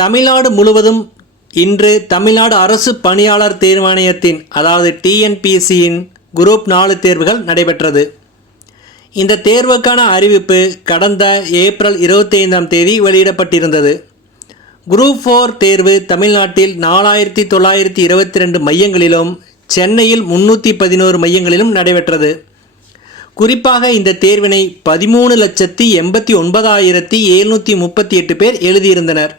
தமிழ்நாடு முழுவதும் இன்று தமிழ்நாடு அரசு பணியாளர் தேர்வாணையத்தின் அதாவது டிஎன்பிஎஸ்சியின் குரூப் 4 தேர்வுகள் நடைபெற்றது. இந்த தேர்வுக்கான அறிவிப்பு கடந்த ஏப்ரல் 25ஆம் தேதி வெளியிடப்பட்டிருந்தது. குரூப் 4 தேர்வு தமிழ்நாட்டில் 4922 மையங்களிலும் சென்னையில் 311 மையங்களிலும் நடைபெற்றது. குறிப்பாக இந்த தேர்வினை 13,89,738 பேர் எழுதியிருந்தனர்.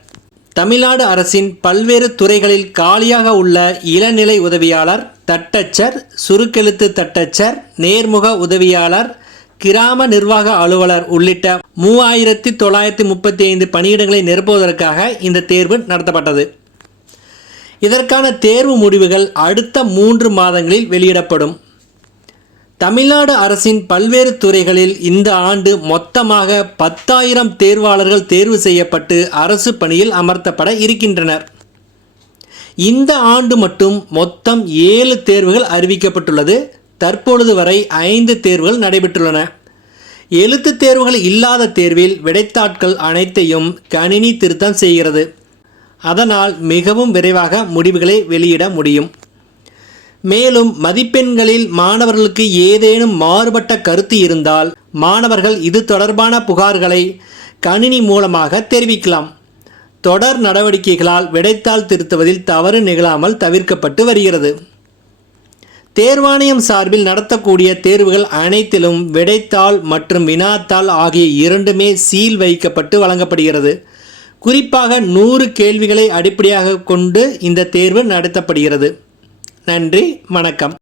தமிழ்நாடு அரசின் பல்வேறு துறைகளில் காலியாக உள்ள இளநிலை உதவியாளர், தட்டச்சர், சுருக்கெழுத்து தட்டச்சர், நேர்முக உதவியாளர், கிராம நிர்வாக அலுவலர் உள்ளிட்ட 3935 பணியிடங்களை நிரப்புவதற்காக இந்த தேர்வு நடத்தப்பட்டது. இதற்கான தேர்வு முடிவுகள் அடுத்த 3 மாதங்களில் வெளியிடப்படும். தமிழ்நாடு அரசின் பல்வேறு துறைகளில் இந்த ஆண்டு மொத்தமாக 10,000 தேர்வாளர்கள் தேர்வு செய்யப்பட்டு அரசு பணியில் அமர்த்தப்பட இருக்கின்றனர். இந்த ஆண்டு மட்டும் மொத்தம் 7 தேர்வுகள் அறிவிக்கப்பட்டுள்ளது. தற்பொழுது வரை 5 தேர்வுகள் நடைபெற்றுள்ளன. எழுத்து தேர்வுகள் இல்லாத தேர்வில் விடைத்தாட்கள் அனைத்தையும் கணினி திருத்தம் செய்கிறது. அதனால் மிகவும் விரைவாக முடிவுகளை வெளியிட முடியும். மேலும் மதிப்பெண்களில் மாணவர்களுக்கு ஏதேனும் மாறுபட்ட கருத்து இருந்தால் மாணவர்கள் இது தொடர்பான புகார்களை கணினி மூலமாக தெரிவிக்கலாம். தொடர் நடவடிக்கைகளால் விடைத்தாள் திருத்துவதில் தவறு நிகழாமல் தவிர்க்கப்பட்டு வருகிறது. தேர்வாணையம் சார்பில் நடத்தக்கூடிய தேர்வுகள் அனைத்திலும் விடைத்தாள் மற்றும் வினாத்தாள் ஆகிய இரண்டுமே சீல் வைக்கப்பட்டு வழங்கப்படுகிறது. குறிப்பாக 100 கேள்விகளை அடிப்படையாக கொண்டு இந்த தேர்வு நடத்தப்படுகிறது. நன்றி, வணக்கம்.